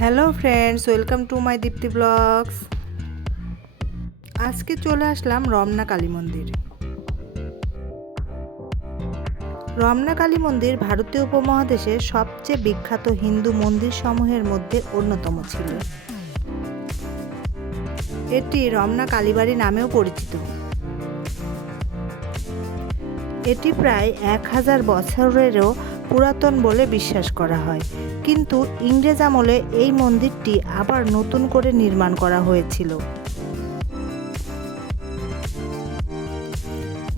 Hello friends, welcome to my Dipti blogs. আজকে চলে আসলাম রমনা কালী মন্দির। রমনা কালী মন্দির ভারতীয় উপমহাদেশের সবচেয়ে বিখ্যাত হিন্দু মন্দির সমূহের মধ্যে অন্যতম ছিল। এটি রমনা কালীবাড়ি নামেও পরিচিত। এটি প্রায় 1000 বছরেরও পুরাতন বলে বিশ্বাস করা হয়, কিন্তু ইংরেজ আমলে এই মন্দিরটি আবার নতুন করে নির্মাণ করা হয়েছিল।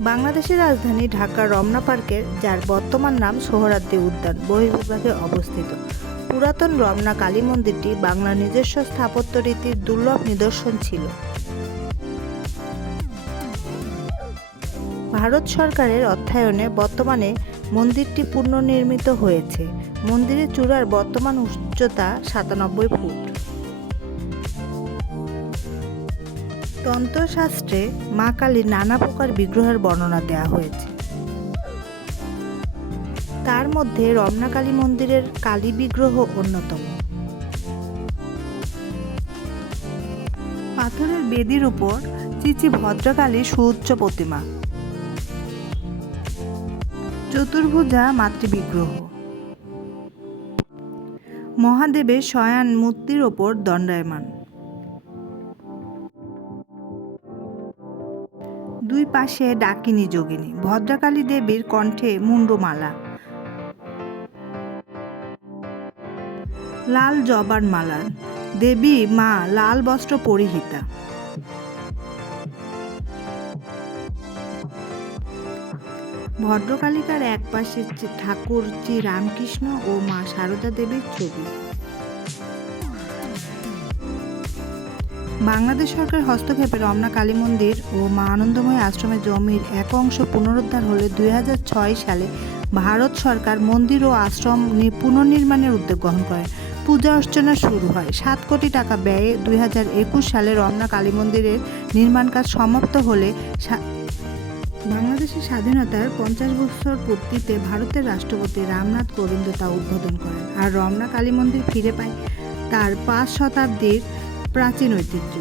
বাংলাদেশের রাজধানী ঢাকার রমনা পার্কের, যার বর্তমান নাম সোহরাওয়ার্দী উদ্যান, বহির্বিভাগে অবস্থিত পুরাতন রমনা কালী মন্দিরটি বাংলার নিজস্ব স্থাপত্য রীতির দুর্লভ নিদর্শন ছিল। ভারত সরকারের অর্থায়নে বর্তমানে মন্দিরটি পুনর্নির্মিত হয়েছে। মন্দিরের চূড়ার বর্তমান উচ্চতা 97 ফুট। তন্ত্রশাস্ত্রে মা কালীর নানা প্রকার বিগ্রহের বর্ণনা দেওয়া হয়েছে। তার মধ্যে রমনা কালী মন্দিরের কালী বিগ্রহ অন্যতম। পাথরের বেদির উপর শ্রী ভদ্রকালীর সুউচ্চ প্রতিমা, চতুর্ভুজা মাতৃবিগ্রহ, মহাদেবের শয়ান মূর্তির ওপর দণ্ডায়মান, দুই পাশে ডাকিনী যোগিনী, ভদ্রকালী দেবীর কণ্ঠে মুন্ডমালা, লাল জবার মালা, দেবী মা লাল বস্ত্র পরিহিতা। ভদ্রকালিকার এক পাশে ঠাকুর শ্রী রামকৃষ্ণ ও মা সারদা দেবীর ছবি। বাংলাদেশ সরকার হস্তক্ষেপে রমনা কালী মন্দির ও মা আনন্দময়ী আশ্রমের জমির এক অংশ পুনরুদ্ধার হলে 2006 সালে ভারত সরকার মন্দির ও আশ্রম পুনর্নির্মাণের উদ্যোগ গ্রহণ করে। পূজা অর্চনা শুরু হয়। 7 কোটি টাকা ব্যয়ে 2021 সালে রমনা কালী মন্দিরের নির্মাণ কাজ সমাপ্ত হলে বাংলাদেশের স্বাধীনতার 50 বছর পূর্তিতে ভারতের রাষ্ট্রপতি রামনাথ কোবিন্দ তা উদ্বোধন করেন, আর রমনা কালী মন্দির ফিরে পায় তার 5 শতাব্দীর প্রাচীন ঐতিহ্য।